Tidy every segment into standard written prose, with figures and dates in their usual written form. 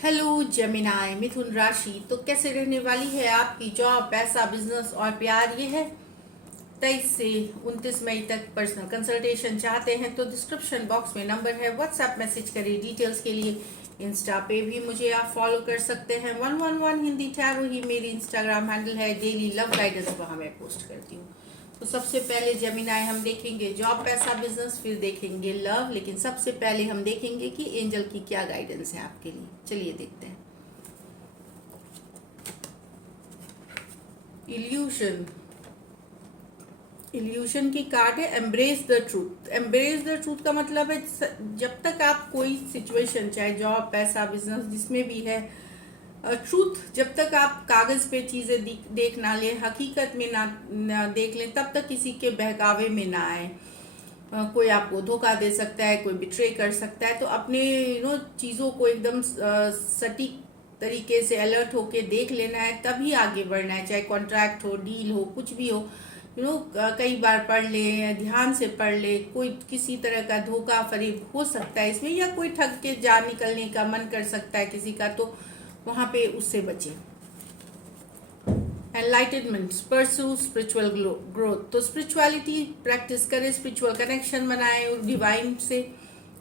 Hello Gemini मिथुन राशि। तो कैसे रहने वाली है आपकी जॉब, पैसा, बिजनेस और प्यार? ये है 23 से 29 मई तक। पर्सनल कंसल्टेशन चाहते हैं तो डिस्क्रिप्शन बॉक्स में नंबर है, व्हाट्सएप मैसेज करें डिटेल्स के लिए। इंस्टा पे भी मुझे आप फॉलो कर सकते हैं। 111 हिंदी टैरो ही मेरी इंस्टाग्राम हैंडल है। डेली लव गाइडेंस वहाँ मैं पोस्ट करती हूँ। तो सबसे पहले जेमिनाई हम देखेंगे जॉब, पैसा, बिजनेस, फिर देखेंगे लव। लेकिन सबसे पहले हम देखेंगे कि एंजल की क्या गाइडेंस है आपके लिए। चलिए देखते हैं। इल्यूशन, इल्यूशन की कार्ड है embrace the truth. Embrace the truth का मतलब है जब तक आप कोई सिचुएशन, चाहे जॉब, पैसा, बिजनेस, जिसमें भी है, ट्रूथ जब तक आप कागज पे चीजें देख ना ले, हकीकत में ना देख लें, तब तक किसी के बहकावे में ना आए। कोई आपको धोखा दे सकता है, कोई बिट्रे कर सकता है। तो अपने चीज़ों को एकदम सटीक तरीके से अलर्ट होके देख लेना है, तभी आगे बढ़ना है। चाहे कॉन्ट्रैक्ट हो, डील हो, कुछ भी हो, कई बार पढ़ ले, ध्यान से पढ़ ले। कोई किसी तरह का धोखा फरेब हो सकता है इसमें, या कोई ठग के जान निकलने का मन कर सकता है किसी का, तो वहां पे उससे बचे। Enlightenment, pursue spiritual growth. तो स्पिरिचुअलिटी प्रैक्टिस करें, स्पिरिचुअल कनेक्शन बनाए डिवाइन से।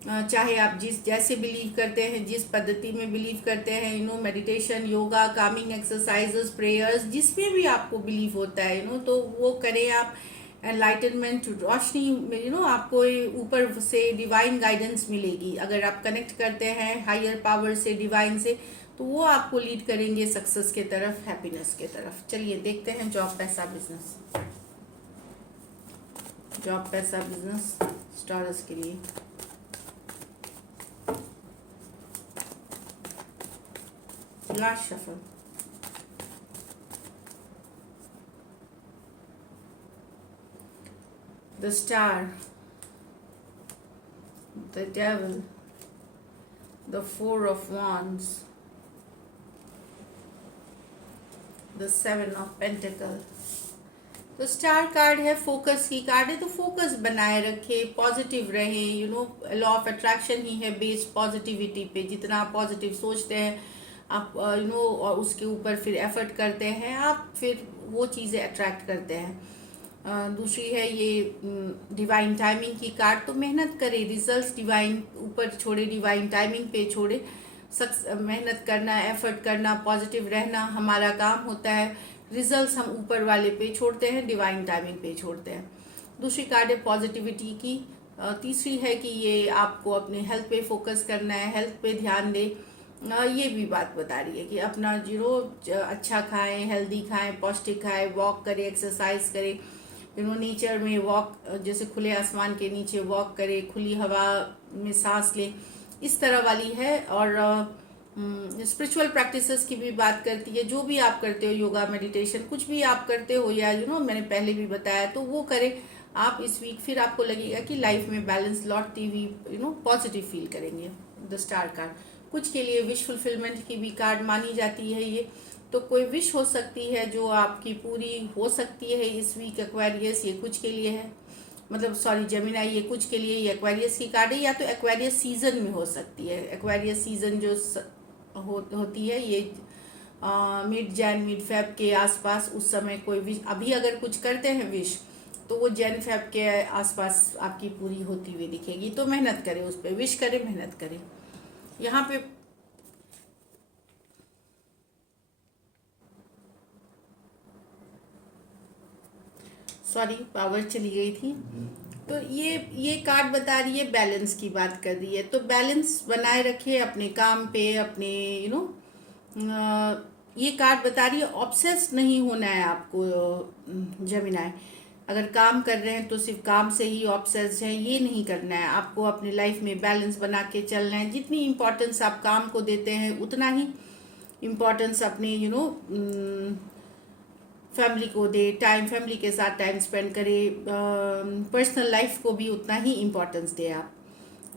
चाहे आप जिस जैसे बिलीव करते हैं, जिस पद्धति में बिलीव करते हैं, meditation, yoga, Kameng exercises, prayers, जिसमें भी आपको बिलीव होता है, तो वो करें आप। एनलाइटनमेंट, रोशनी में, आपको ऊपर से डिवाइन गाइडेंस मिलेगी। अगर आप कनेक्ट करते हैं हायर पावर से, डिवाइन से, तो वो आपको लीड करेंगे सक्सेस के तरफ, हैप्पीनेस के तरफ। चलिए देखते हैं जॉब, पैसा, बिजनेस। जॉब, पैसा, बिजनेस स्टारस के लिए। Last shuffle. The star, the devil, the four of wands, the seven of pentacle। तो स्टार कार्ड है, फोकस की कार्ड है। तो फोकस बनाए रखे, पॉजिटिव रहे। लॉ ऑफ अट्रैक्शन ही है बेस्ड पॉजिटिविटी पे। जितना आप पॉजिटिव सोचते हैं आप, और उसके ऊपर फिर एफर्ट करते हैं आप, फिर वो चीज़ें अट्रैक्ट करते हैं। दूसरी है ये डिवाइन टाइमिंग की कार्ड। तो मेहनत करें, रिजल्ट्स डिवाइन ऊपर छोड़े, डिवाइन टाइमिंग पे छोड़े। मेहनत करना, एफर्ट करना, पॉजिटिव रहना हमारा काम होता है। रिजल्ट्स हम ऊपर वाले पे छोड़ते हैं, डिवाइन टाइमिंग पे छोड़ते हैं। दूसरी कार्ड है पॉजिटिविटी की। तीसरी है कि ये आपको अपने हेल्थ पे फोकस करना है, हेल्थ पे ध्यान दे। ये भी बात बता रही है कि अपना अच्छा खाएं, हेल्दी खाएं, पौष्टिक खाएं, वॉक करें, एक्सरसाइज करें। नेचर में वॉक, जैसे खुले आसमान के नीचे वॉक करें, खुली हवा में सांस लें, इस तरह वाली है। और स्पिरिचुअल प्रैक्टिसेस की भी बात करती है। जो भी आप करते हो, योगा, मेडिटेशन, कुछ भी आप करते हो, या मैंने पहले भी बताया, तो वो करें आप इस वीक। फिर आपको लगेगा कि लाइफ में बैलेंस लौटती हुई, पॉजिटिव फील करेंगे। द स्टार कार्ड कुछ के लिए विश फुलफिलमेंट की भी कार्ड मानी जाती है ये। तो कोई विश हो सकती है जो आपकी पूरी हो सकती है इस वीक। एक्वेरियस, ये कुछ के लिए है, मतलब सॉरी जेमिनाई, ये कुछ के लिए ये एक्वेरियस की कार्ड है। या तो एक्वेरियस सीजन में हो सकती है। एक्वेरियस सीजन जो होती है ये मिड जैन मिड फेब के आसपास, उस समय कोई विश, अभी अगर कुछ करते हैं विश, तो वो जैन फेब के आसपास आपकी पूरी होती हुई दिखेगी। तो मेहनत करें उस पर, विश करें, मेहनत करें। यहाँ पे सॉरी पावर चली गई थी। तो ये कार्ड बता रही है, बैलेंस की बात कर रही है। तो बैलेंस बनाए रखे अपने काम पे, अपने ये कार्ड बता रही है ऑब्सेस नहीं होना है आपको। जमिनाय, अगर काम कर रहे हैं तो सिर्फ काम से ही ऑब्सेस है, ये नहीं करना है आपको। अपने लाइफ में बैलेंस बना के चलना है। जितनी इम्पोर्टेंस आप काम को देते हैं, उतना ही इम्पोर्टेंस अपने फैमिली को दे। फैमिली के साथ टाइम स्पेंड करे। पर्सनल लाइफ को भी उतना ही इम्पोर्टेंस दे आप।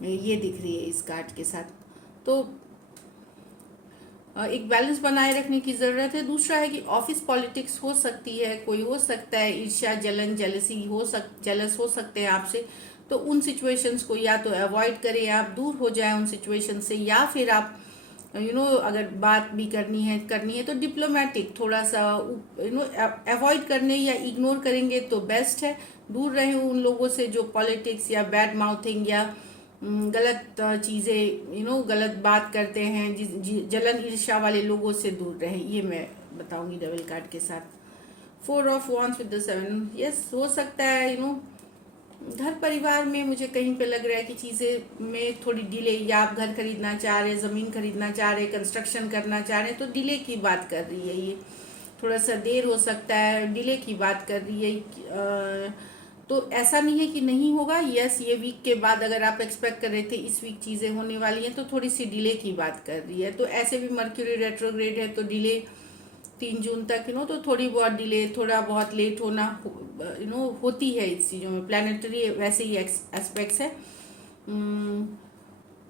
ये दिख रही है इस कार्ड के साथ। तो एक बैलेंस बनाए रखने की ज़रूरत है। दूसरा है कि ऑफिस पॉलिटिक्स हो सकती है, कोई हो सकता है ईर्ष्या, जलन, जेलसी जेलस हो सकते हैं आपसे। तो उन सिचुएशंस को या तो अवॉइड करें, आप दूर हो जाएं उन सिचुएशन से, या फिर आप अगर बात भी करनी है तो डिप्लोमेटिक थोड़ा सा अवॉइड करने या इग्नोर करेंगे तो बेस्ट है। दूर रहें उन लोगों से जो पॉलिटिक्स या बैड माउथिंग या गलत चीज़ें गलत बात करते हैं, जलन ईर्ष्या वाले लोगों से दूर रहें, ये मैं बताऊंगी डेविल कार्ड के साथ। 4 of Wands with the 7, yes हो सकता है घर परिवार में मुझे कहीं पे लग रहा है कि चीज़ें में थोड़ी डिले, या आप घर खरीदना चाह रहे हैं, ज़मीन खरीदना चाह रहे हैं, कंस्ट्रक्शन करना चाह रहे हैं, तो डिले की बात कर रही है ये, थोड़ा सा देर हो सकता है, डिले की बात कर रही है। तो ऐसा नहीं है कि नहीं होगा, यस ये वीक के बाद अगर आप एक्सपेक्ट कर रहे थे इस वीक चीज़ें होने वाली हैं, तो थोड़ी सी डिले की बात कर रही है। तो ऐसे भी मर्क्यूरी रेट्रोग्रेड है तो डिले 3 जून तक तो थोड़ी बहुत डिले, थोड़ा बहुत लेट होना होती है इस चीज़ों में, प्लानिटरी वैसे ही एस्पेक्ट्स है।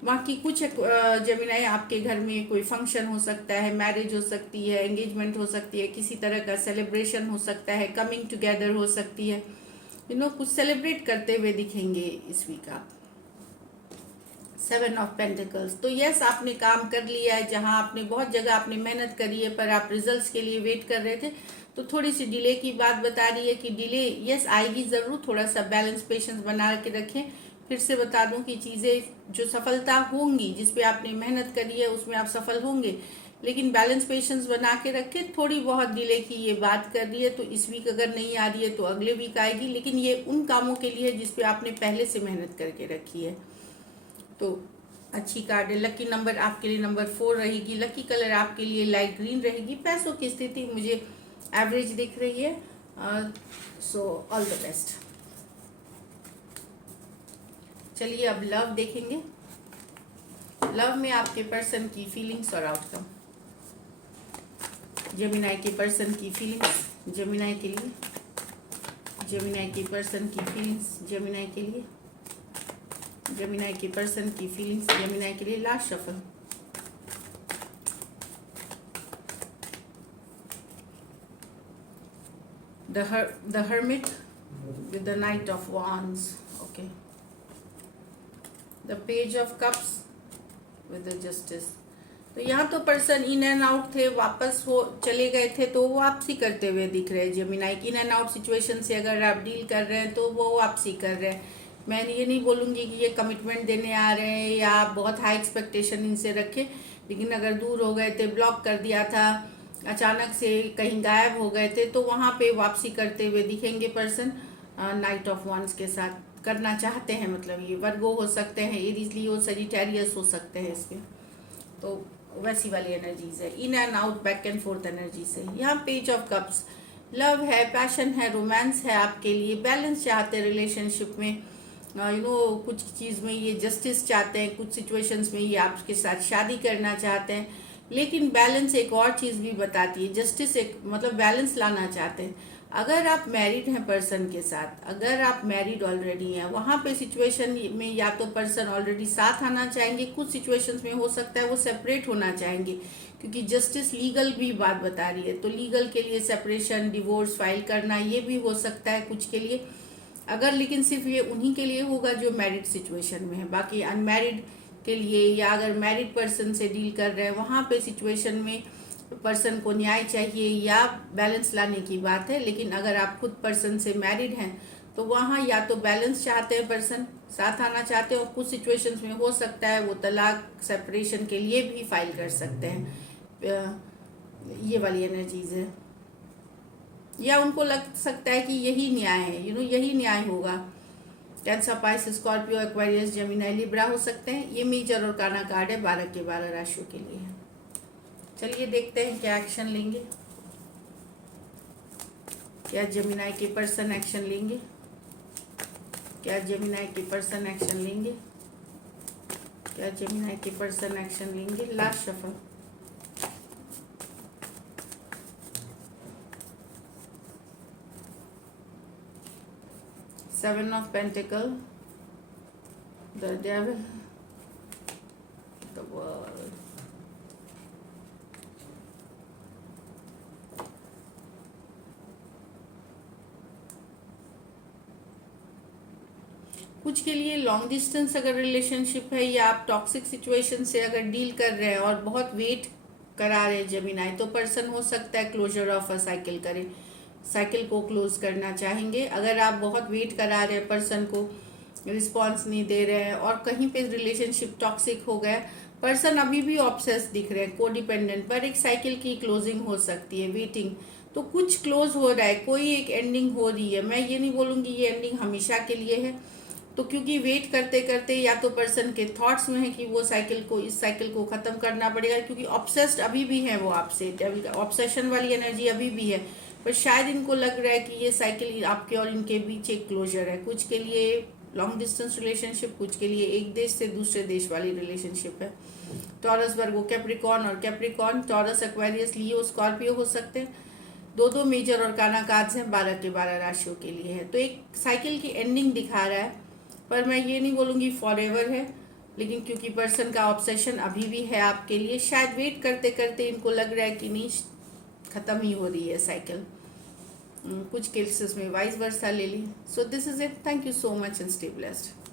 बाकी कुछ जेमिनाई आपके घर में कोई फंक्शन हो सकता है, मैरिज हो सकती है, एंगेजमेंट हो सकती है, किसी तरह का सेलिब्रेशन हो सकता है, कमिंग टुगेदर हो सकती है, कुछ सेलिब्रेट करते हुए दिखेंगे इस वीक आप। 7 ऑफ Pentacles, तो यस आपने काम कर लिया है, जहां आपने बहुत जगह आपने मेहनत करी है पर आप रिजल्ट्स के लिए वेट कर रहे थे, तो थोड़ी सी डिले की बात बता रही है कि डिले यस आएगी ज़रूर, थोड़ा सा बैलेंस पेशेंस बना के रखें। फिर से बता दूं कि चीज़ें जो सफलता होंगी, जिस पे आपने मेहनत करी है उसमें आप सफल होंगे, लेकिन बैलेंस पेशेंस बना के रखें। थोड़ी बहुत डिले की ये बात कर रही है, तो इस वीक अगर नहीं आ रही है तो अगले वीक आएगी, लेकिन ये उन कामों के लिए जिस पे आपने पहले से मेहनत करके रखी है। तो अच्छी कार्ड है। लकी नंबर आपके लिए नंबर 4 रहेगी। लकी कलर आपके लिए लाइट ग्रीन रहेगी। पैसों की स्थिति मुझे एवरेज दिख रही है, सो ऑल द बेस्ट। चलिए अब लव देखेंगे। लव में आपके पर्सन की फीलिंग्स और आउटकम। जेमिनाई के पर्सन की फीलिंग्स जेमिनाई के लिए, जेमिनाई के पर्सन की फीलिंग्स जेमिनाई के लिए, जेमिनाई के पर्सन की फीलिंग्स जेमिनाई के लिए। Last shuffle. The hermit with the Knight of Wands, okay. The Page of Cups with the Justice. तो यहाँ तो पर्सन इन एंड आउट थे, वापस हो चले गए थे, तो वो वापसी करते हुए दिख रहे हैं। जेमिनाई की इन एंड आउट सिचुएशन से अगर आप डील कर रहे हैं तो वो वापसी कर रहे हैं। मैं ये नहीं बोलूँगी कि ये कमिटमेंट देने आ रहे हैं या आप बहुत हाई एक्सपेक्टेशन इनसे रखें, लेकिन अगर दूर हो गए थे, ब्लॉक कर दिया था, अचानक से कहीं गायब हो गए थे, तो वहाँ पे वापसी करते हुए दिखेंगे पर्सन नाइट ऑफ वॉन्ड्स के साथ। करना चाहते हैं, मतलब ये वर्गो हो सकते हैं, एरीज लियो सजिटेरियस हो सकते हैं इसके, तो वैसी वाली एनर्जीज है। In and out, back and fourth energy से। यहाँ पेज ऑफ कप्स, लव है, पैशन है, रोमांस है आपके लिए, बैलेंस चाहते हैं रिलेशनशिप में, कुछ चीज़ में ये जस्टिस चाहते हैं, कुछ सिचुएशंस में ये आपके साथ शादी करना चाहते हैं, लेकिन बैलेंस एक और चीज़ भी बताती है। जस्टिस एक मतलब बैलेंस लाना चाहते हैं। अगर आप मैरिड हैं पर्सन के साथ, अगर आप मैरिड ऑलरेडी हैं, वहाँ पे सिचुएशन में या तो पर्सन ऑलरेडी साथ आना चाहेंगे, कुछ सिचुएशंस में हो सकता है वो सेपरेट होना चाहेंगे, क्योंकि जस्टिस लीगल भी बात बता रही है, तो लीगल के लिए सेपरेशन, डिवोर्स फाइल करना, ये भी हो सकता है कुछ के लिए। अगर लेकिन सिर्फ ये उन्हीं के लिए होगा जो मैरिड सिचुएशन में है, बाकी अनमैरिड के लिए या अगर मैरिड पर्सन से डील कर रहे हैं, वहाँ पे सिचुएशन में पर्सन को न्याय चाहिए या बैलेंस लाने की बात है। लेकिन अगर आप खुद पर्सन से मैरिड हैं तो वहाँ या तो बैलेंस चाहते हैं, पर्सन साथ आना चाहते हैं, और कुछ सिचुएशंस में हो सकता है वो तलाक सेपरेशन के लिए भी फाइल कर सकते हैं। ये वाली एनर्जीज है, या उनको लग सकता है कि यही न्याय है, यही न्याय होगा। Cancer, Pisces, Scorpio, Aquarius, Gemini, Libra हो सकते हैं। ये मेजर और काना कार्ड है 12 के 12 राशियों के लिए। चलिए देखते हैं क्या एक्शन लेंगे, क्या जेमिनी के पर्सन एक्शन लेंगे, क्या जेमिनी के पर्सन एक्शन लेंगे, क्या जेमिनी के पर्सन एक्शन लेंगे। Last shuffle. Seven of Pentacles, the Devil, the World. कुछ के लिए लॉन्ग डिस्टेंस अगर रिलेशनशिप है या आप टॉक्सिक सिचुएशन से अगर डील कर रहे हैं और बहुत वेट करा रहे जेमिनाई, तो पर्सन हो सकता है क्लोजर ऑफ अ साइकिल करे, साइकिल को क्लोज करना चाहेंगे। अगर आप बहुत वेट करा रहे हैं, पर्सन को रिस्पॉन्स नहीं दे रहे हैं और कहीं पे रिलेशनशिप टॉक्सिक हो गया, पर्सन अभी भी ऑब्सेस दिख रहे हैं, कोडिपेंडेंट, पर एक साइकिल की क्लोजिंग हो सकती है, वेटिंग। तो कुछ क्लोज हो रहा है, कोई एक एंडिंग हो रही है। मैं ये नहीं बोलूँगी ये एंडिंग हमेशा के लिए है, तो क्योंकि वेट करते करते या तो पर्सन के थॉट्स में है कि वो साइकिल को, इस साइकिल को ख़त्म करना पड़ेगा, क्योंकि ऑब्सेस्ड अभी भी है वो आपसे, अभी ऑब्सेशन वाली एनर्जी अभी भी है, पर शायद इनको लग रहा है कि ये साइकिल आपके और इनके बीच एक क्लोजर है। कुछ के लिए लॉन्ग डिस्टेंस रिलेशनशिप, कुछ के लिए एक देश से दूसरे देश वाली रिलेशनशिप है। टॉरस, वर्गो, कैप्रिकॉर्न और कैप्रिकॉर्न, टॉरस, एक्वेरियस, लियो, स्कॉर्पियो हो सकते हैं। दो मेजर और काना कार्ड्स हैं, 12 के 12 राशियों के लिए है। तो एक साइकिल की एंडिंग दिखा रहा है, पर मैं ये नहीं बोलूँगी फॉर एवर है, लेकिन क्योंकि पर्सन का ऑब्सेशन अभी भी है आपके लिए, शायद वेट करते करते इनको लग रहा है कि नहीं, ख़त्म ही हो रही है साइकिल। कुछ केसेस में वाइस वर्सा ले ली। So this is it, thank you so much and stay blessed.